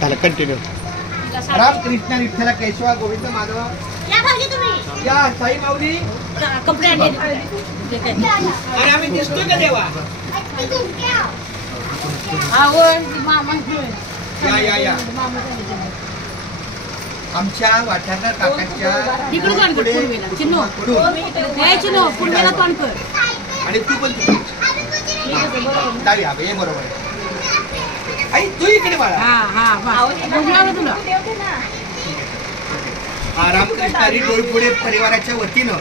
झालं कंटिन्यू. रामकृष्ण विठ्ठल केशवा गोविंद माधव या साई माऊली कपडे आणि आम्ही दिसतोय का देवा? या या आमच्या वाठारकर काकांच्या आणि तू पण डावी हे बरोबर आहे. आई तू इकडे बाळा. रामकृष्णारी डोईफोडे परिवाराच्या वतीनं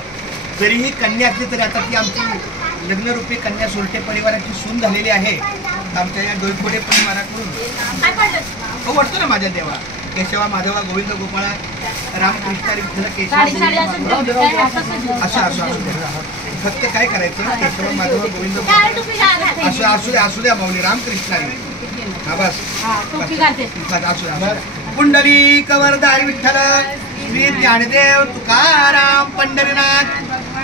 जरीही कन्या असली तरी आता ती आमची लग्नरूपी कन्या सोरटे परिवाराची सून झालेली आहे. आमच्या या डोईफोडे परिवाराकडून वाटतो ना माझ्या देवा केशवा माधवा गोविंद गोपाळा रामकृष्ण विठ्ठल केशव असं फक्त काय करायचं केशवा माधवा गोविंद असू द्या माऊली रामकृष्णारी. हा बस कुंडली कवरदारी विठ्ठल श्री ज्ञानदेव तुकाराम पंढरीनाथ.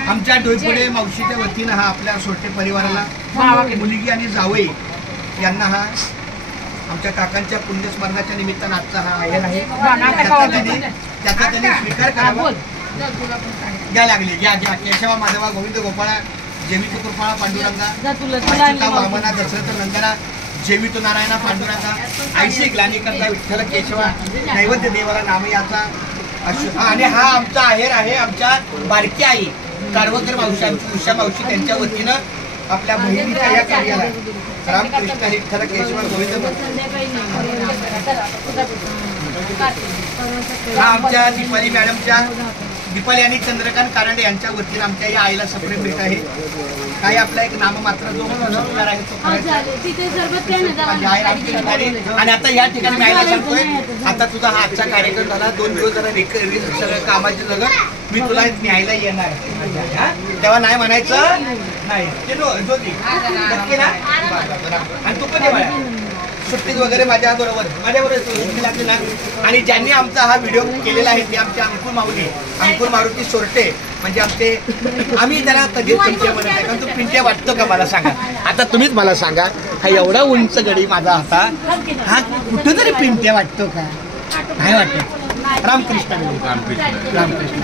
आमच्या डोईफोडे मावशीच्या वतीनं हा आपल्या सोरटे परिवाराला मुलगी आणि जावई यांना हा आमच्या काकांच्या पुण्यस्मरणाच्या निमित्तानं आजचा हा आहेर आहे. त्याचा त्यांनी स्वीकार करावा. घ्या लागले घ्या घ्या केशवा माधवा गोविंद गोपाळा जेमितो कृपाळा पांडुरंगा वामना दशरथ नंदना जेमितो नारायणा पांडुरंगा ऐशी ग्लानी करता विठ्ठल केशवा नैवेद्य देवाला नाम याचा आणि हा आमचा आहेर आहे. आमच्या बारकी आई कारवकर मावशी आमची उषा मावशी त्यांच्या वतीनं आपल्या बहिणीच्या या कार्याला रामकृष्ण विठ्ठल केशव गोविंद हा आमच्या दीपाली मॅडमच्या दीपाली आणि चंद्रकांत कारंडे यांच्या वतीनं आमच्या या आईला सप्रेम भेट आहे. काही आपला एक नाममात्र जो होणार आहे तो आणि आता या ठिकाणी मी आईला सांगतोय आता तुझा हा आजचा कार्यक्रम झाला 2 दिवस जरा सगळं कामाची जगत मी तुला न्यायला येणार तेव्हा नाही म्हणायचं नाही नक्की ना. आणि तू पण सुट्टीत वगैरे माझ्याबरोबर लागली ना. आणि ज्यांनी आमचा हा व्हिडिओ केलेला आहे ते आमचे अंकुर माऊली अंकुर मारुती सोरटे म्हणजे आमचे आम्ही त्याला कधीच पिंट्या म्हणत नाही कारण तो पिंट्या वाटतो का मला सांगा. आता तुम्हीच मला सांगा हा एवढा उंच गडी माझा होता हा कुठं तरी पिंट्या वाटतो का? नाही वाटत. रामकृष्ण रामकृष्ण.